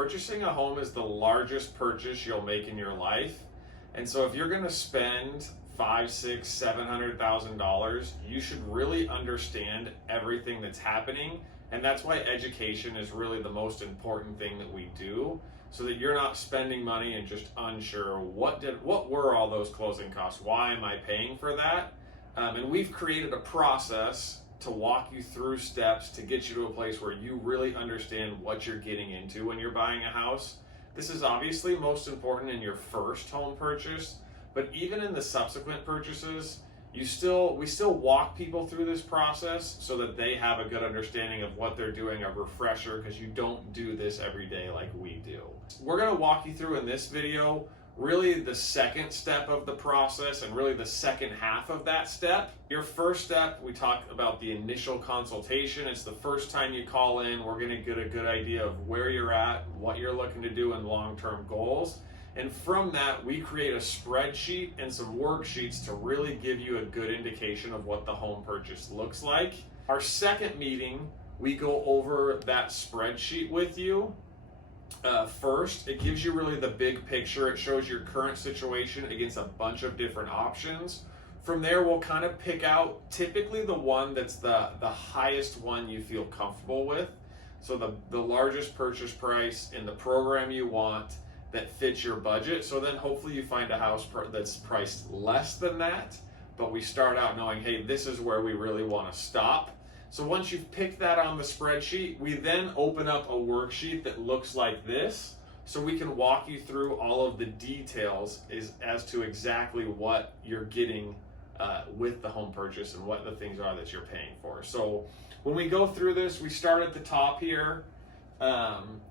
purchasing a home is the largest purchase you'll make in your life. And so if you're going to spend $500,000, $600,000, $700,000, you should really understand everything that's happening. And that's why education is really the most important thing that we do, so that you're not spending money and just unsure what were all those closing costs? Why am I paying for that? And we've created a process to walk you through steps to get you to a place where you really understand what you're getting into when you're buying a house. This is obviously most important in your first home purchase, but even in the subsequent purchases, we still walk people through this process so that they have a good understanding of what they're doing, a refresher, because you don't do this every day like we do. We're going to walk you through in this video really the second step of the process and really the second half of that step. Your first step, we talk about the initial consultation. It's the first time you call in. We're going to get a good idea of where you're at, what you're looking to do, and long-term goals. And from that, we create a spreadsheet and some worksheets to really give you a good indication of what the home purchase looks like. Our second meeting, we go over that spreadsheet with you. First, it gives you really the big picture. It shows your current situation against a bunch of different options. From there, we'll kind of pick out typically the one that's the highest one you feel comfortable with. So the largest purchase price in the program you want that fits your budget. So then hopefully you find a house that's priced less than that, but we start out knowing, hey, this is where we really want to stop. So once you've picked that on the spreadsheet, we then open up a worksheet that looks like this, so we can walk you through all of the details as to exactly what you're getting with the home purchase and what the things are that you're paying for. So when we go through this, we start at the top here.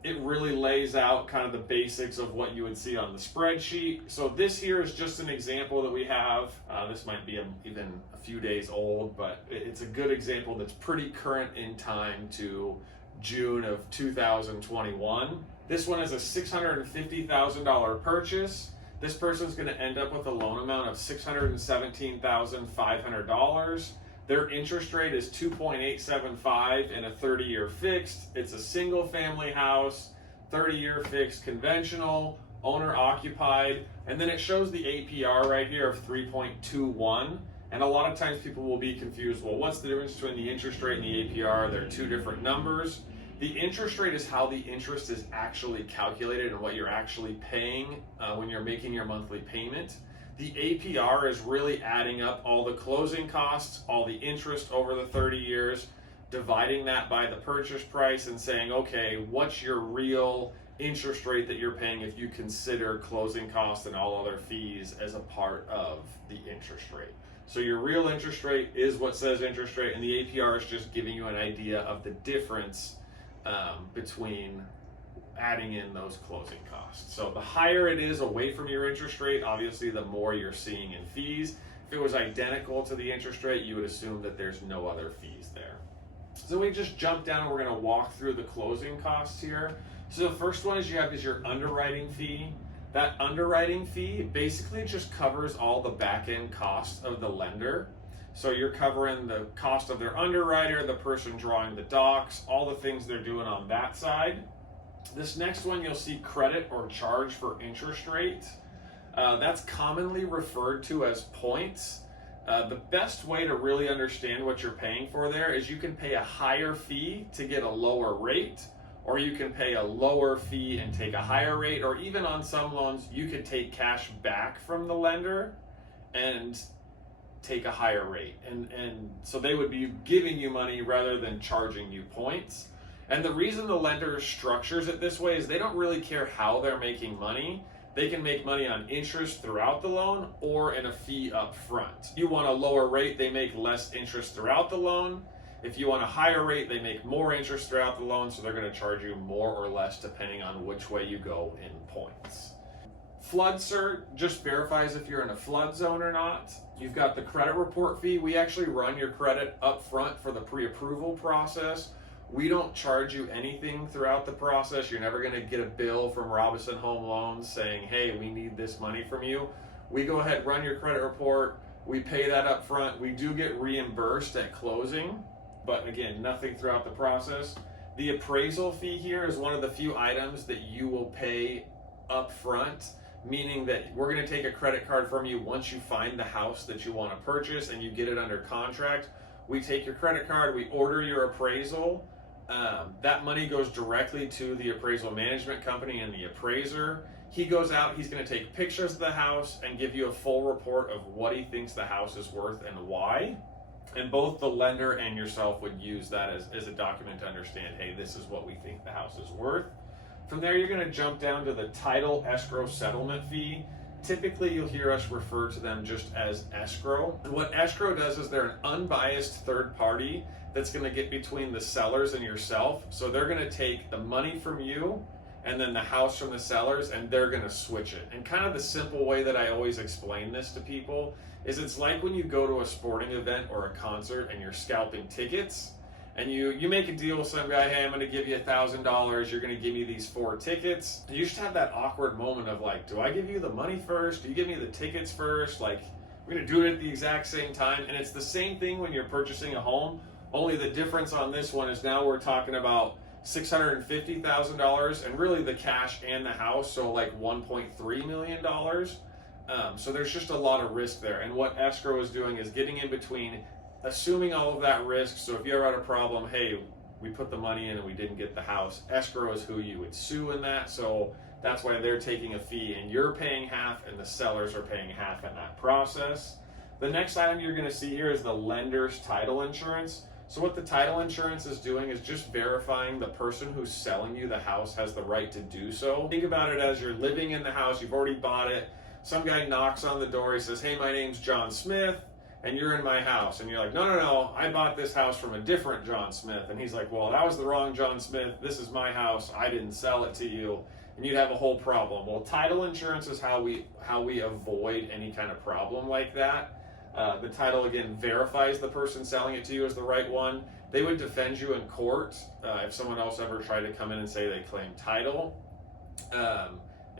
It really lays out kind of the basics of what you would see on the spreadsheet. So this here is just an example that we have. This might be even a few days old, but it's a good example that's pretty current in time to June of 2021. This one is a $650,000 purchase. This person's going to end up with a loan amount of $617,500. Their interest rate is 2.875 and a 30-year fixed. It's a single family house, 30-year fixed, conventional, owner occupied, and then it shows the APR right here of 3.21. And a lot of times people will be confused, well, what's the difference between the interest rate and the APR? They're two different numbers. The interest rate is how the interest is actually calculated and what you're actually paying when you're making your monthly payment. The APR is really adding up all the closing costs, all the interest over the 30 years, dividing that by the purchase price and saying, okay, what's your real interest rate that you're paying if you consider closing costs and all other fees as a part of the interest rate. So your real interest rate is what says interest rate, and the APR is just giving you an idea of the difference between adding in those closing costs. So the higher it is away from your interest rate, obviously the more you're seeing in fees. If it was identical to the interest rate, you would assume that there's no other fees there. So we just jump down and we're going to walk through the closing costs here. So the first one is your underwriting fee. That underwriting fee basically just covers all the back-end costs of the lender. So you're covering the cost of their underwriter, the person drawing the docs, all the things they're doing on that side. This next one, you'll see credit or charge for interest rate. That's commonly referred to as points. The best way to really understand what you're paying for there is you can pay a higher fee to get a lower rate, or you can pay a lower fee and take a higher rate, or even on some loans, you could take cash back from the lender and take a higher rate. And so they would be giving you money rather than charging you points. And the reason the lender structures it this way is they don't really care how they're making money. They can make money on interest throughout the loan or in a fee up front. If you want a lower rate, they make less interest throughout the loan. If you want a higher rate, they make more interest throughout the loan, so they're going to charge you more or less depending on which way you go in points. Flood cert just verifies if you're in a flood zone or not. You've got the credit report fee. We actually run your credit up front for the pre-approval process. We don't charge you anything throughout the process. You're never going to get a bill from Robinson Home Loans saying, hey, we need this money from you. We go ahead, run your credit report. We pay that up front. We do get reimbursed at closing, but again, nothing throughout the process. The appraisal fee here is one of the few items that you will pay up front, meaning that we're going to take a credit card from you once you find the house that you want to purchase and you get it under contract. We take your credit card, we order your appraisal. That money goes directly to the appraisal management company and the appraiser. He goes out, he's going to take pictures of the house and give you a full report of what he thinks the house is worth and why. And both the lender and yourself would use that as a document to understand, hey, this is what we think the house is worth. From there, you're going to jump down to the title escrow settlement fee. Typically, you'll hear us refer to them just as escrow. And what escrow does is they're an unbiased third party that's going to get between the sellers and yourself. So they're going to take the money from you and then the house from the sellers, and they're going to switch it. And kind of the simple way that I always explain this to people is it's like when you go to a sporting event or a concert and you're scalping tickets, and you make a deal with some guy, hey, I'm going to give you $1,000, you're going to give me these 4 tickets. You just have that awkward moment of like, do I give you the money first? Do you give me the tickets first? Like, we're going to do it at the exact same time. And it's the same thing when you're purchasing a home, only the difference on this one is now we're talking about $650,000 and really the cash and the house, so like $1.3 million. So there's just a lot of risk there. And what escrow is doing is getting in between, assuming all of that risk. So if you ever had a problem, hey, we put the money in and we didn't get the house, escrow is who you would sue in that. So that's why they're taking a fee and you're paying half and the sellers are paying half in that process. The next item you're going to see here is the lender's title insurance. So what the title insurance is doing is just verifying the person who's selling you the house has the right to do so. Think about it as you're living in the house, you've already bought it. Some guy knocks on the door, he says, hey, my name's John Smith, and you're in my house. And you're like, no, I bought this house from a different John Smith. And he's like, well, that was the wrong John Smith. This is my house. I didn't sell it to you. And you'd have a whole problem. Well, title insurance is how we avoid any kind of problem like that. The title, again, verifies the person selling it to you as the right one. They would defend you in court if someone else ever tried to come in and say they claim title.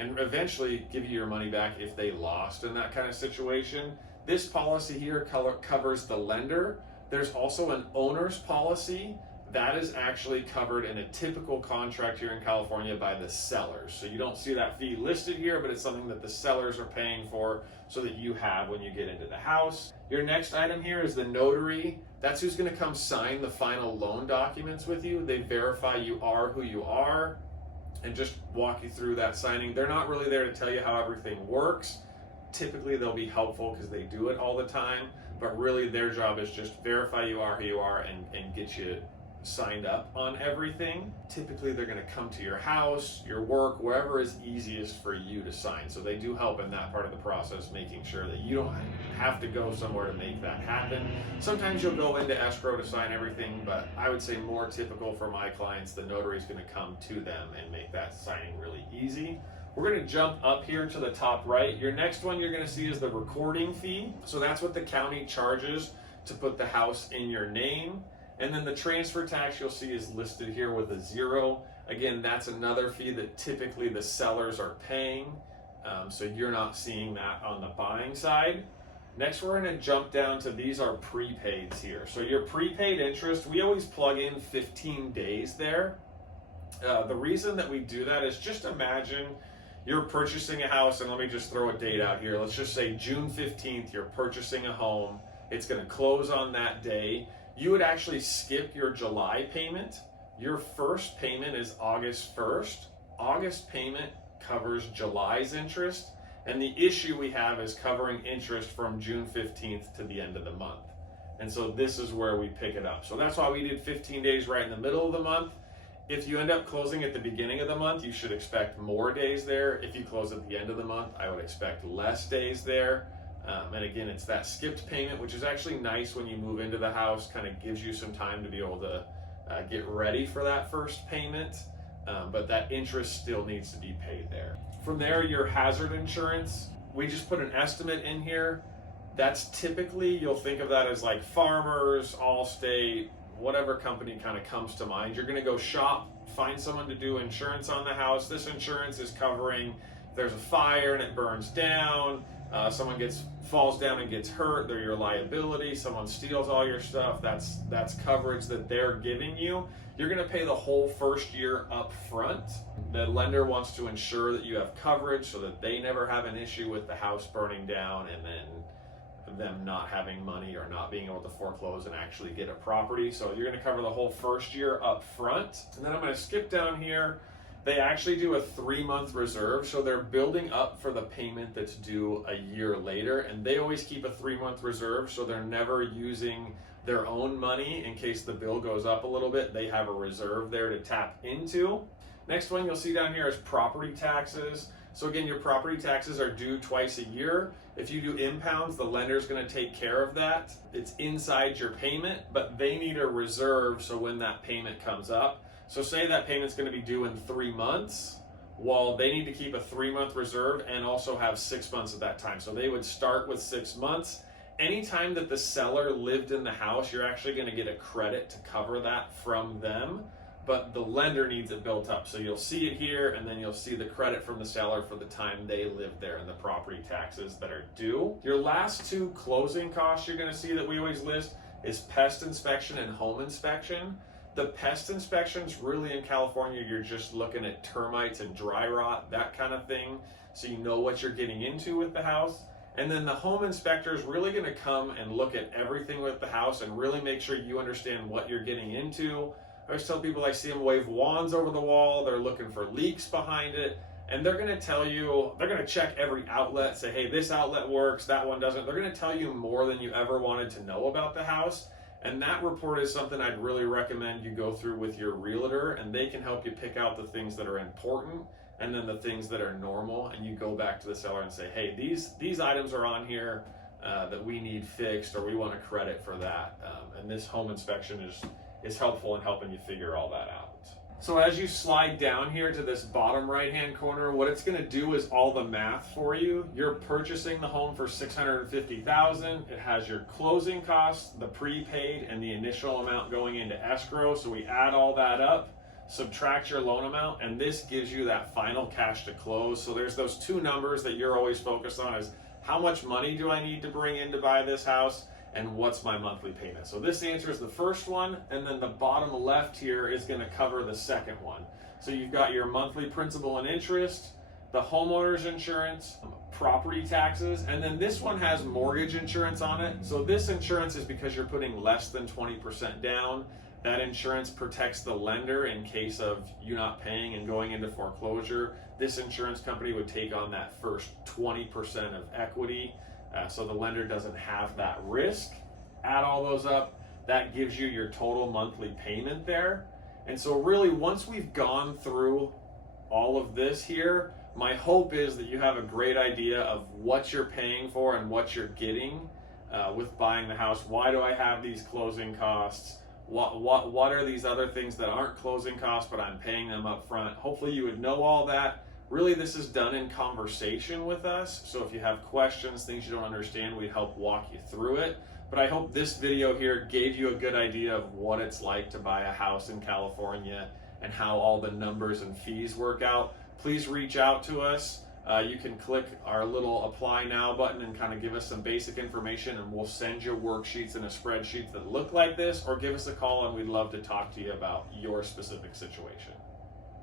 And eventually give you your money back if they lost in that kind of situation. This policy here covers the lender. There's also an owner's policy that is actually covered in a typical contract here in California by the sellers. So you don't see that fee listed here, but it's something that the sellers are paying for so that you have when you get into the house. Your next item here is the notary. That's who's going to come sign the final loan documents with you. They verify you are who you are and just walk you through that signing. They're not really there to tell you how everything works. Typically they'll be helpful because they do it all the time, but really their job is just verify you are who you are and get you signed up on everything. Typically they're going to come to your house, your work, wherever is easiest for you to sign. So they do help in that part of the process, making sure that you don't have to go somewhere to make that happen. Sometimes you'll go into escrow to sign everything, but I would say more typical for my clients, the notary is going to come to them and make that signing really easy. We're going to jump up here to the top right. Your next one you're going to see is the recording fee. So that's what the county charges to put the house in your name. And then the transfer tax you'll see is listed here with a 0. Again, that's another fee that typically the sellers are paying. So you're not seeing that on the buying side. Next, we're going to jump down to these are prepaids here. So your prepaid interest, we always plug in 15 days there. The reason that we do that is just imagine you're purchasing a house, and let me just throw a date out here. Let's just say June 15th, you're purchasing a home. It's going to close on that day. You would actually skip your July payment. Your first payment is August 1st. August payment covers July's interest, and the issue we have is covering interest from June 15th to the end of the month. And so this is where we pick it up. So that's why we did 15 days right in the middle of the month. If you end up closing at the beginning of the month, you should expect more days there. If you close at the end of the month, I would expect less days there. And again, it's that skipped payment, which is actually nice when you move into the house, kind of gives you some time to be able to get ready for that first payment. But that interest still needs to be paid there. From there, your hazard insurance, we just put an estimate in here. That's typically, you'll think of that as like Farmers, Allstate, whatever company kind of comes to mind. You're going to go shop, find someone to do insurance on the house. This insurance is covering if there's a fire and it burns down, Someone falls down and gets hurt, they're your liability. Someone steals all your stuff, that's coverage that they're giving you. You're going to pay the whole first year up front. The lender wants to ensure that you have coverage so that they never have an issue with the house burning down and then them not having money or not being able to foreclose and actually get a property. So you're going to cover the whole first year up front. And then I'm going to skip down here. They actually do a 3-month reserve, so they're building up for the payment that's due a year later, and they always keep a 3-month reserve, so they're never using their own money in case the bill goes up a little bit. They have a reserve there to tap into. Next one you'll see down here is property taxes. So again, your property taxes are due twice a year. If you do impounds, the lender's going to take care of that. It's inside your payment, but they need a reserve so when that payment comes up. So say that payment's going to be due in 3 months. Well, they need to keep a 3-month reserve and also have 6 months at that time. So they would start with 6 months. Anytime that the seller lived in the house, you're actually going to get a credit to cover that from them, but the lender needs it built up. So you'll see it here, and then you'll see the credit from the seller for the time they lived there and the property taxes that are due. Your last 2 closing costs you're going to see that we always list is pest inspection and home inspection. The pest inspections, really in California, you're just looking at termites and dry rot, that kind of thing, so you know what you're getting into with the house. And then the home inspector is really going to come and look at everything with the house and really make sure you understand what you're getting into. I always tell people I see them wave wands over the wall, they're looking for leaks behind it, and they're going to tell you, they're going to check every outlet, say, hey, this outlet works, that one doesn't. They're going to tell you more than you ever wanted to know about the house. And that report is something I'd really recommend you go through with your realtor, and they can help you pick out the things that are important and then the things that are normal. And you go back to the seller and say, hey, these items are on here that we need fixed, or we want a credit for that. And this home inspection is helpful in helping you figure all that out. So as you slide down here to this bottom right-hand corner, what it's going to do is all the math for you. You're purchasing the home for $650,000. It has your closing costs, the prepaid, and the initial amount going into escrow. So we add all that up, subtract your loan amount, and this gives you that final cash to close. So there's those 2 numbers that you're always focused on, is how much money do I need to bring in to buy this house, and what's my monthly payment. So this answers the first one, and then the bottom left here is going to cover the second one. So you've got your monthly principal and interest, the homeowner's insurance, property taxes, and then this one has mortgage insurance on it. So this insurance is because you're putting less than 20% down. That insurance protects the lender in case of you not paying and going into foreclosure. This insurance company would take on that first 20% of equity. So the lender doesn't have that risk. Add all those up, that gives you your total monthly payment there. And so really, once we've gone through all of this here, my hope is that you have a great idea of what you're paying for and what you're getting with buying the house. Why do I have these closing costs? What are these other things that aren't closing costs but I'm paying them up front? Hopefully you would know all that. Really, this is done in conversation with us. So if you have questions, things you don't understand, we help walk you through it. But I hope this video here gave you a good idea of what it's like to buy a house in California and how all the numbers and fees work out. Please reach out to us. You can click our little apply now button and kind of give us some basic information, and we'll send you worksheets and a spreadsheet that look like this, or give us a call and we'd love to talk to you about your specific situation.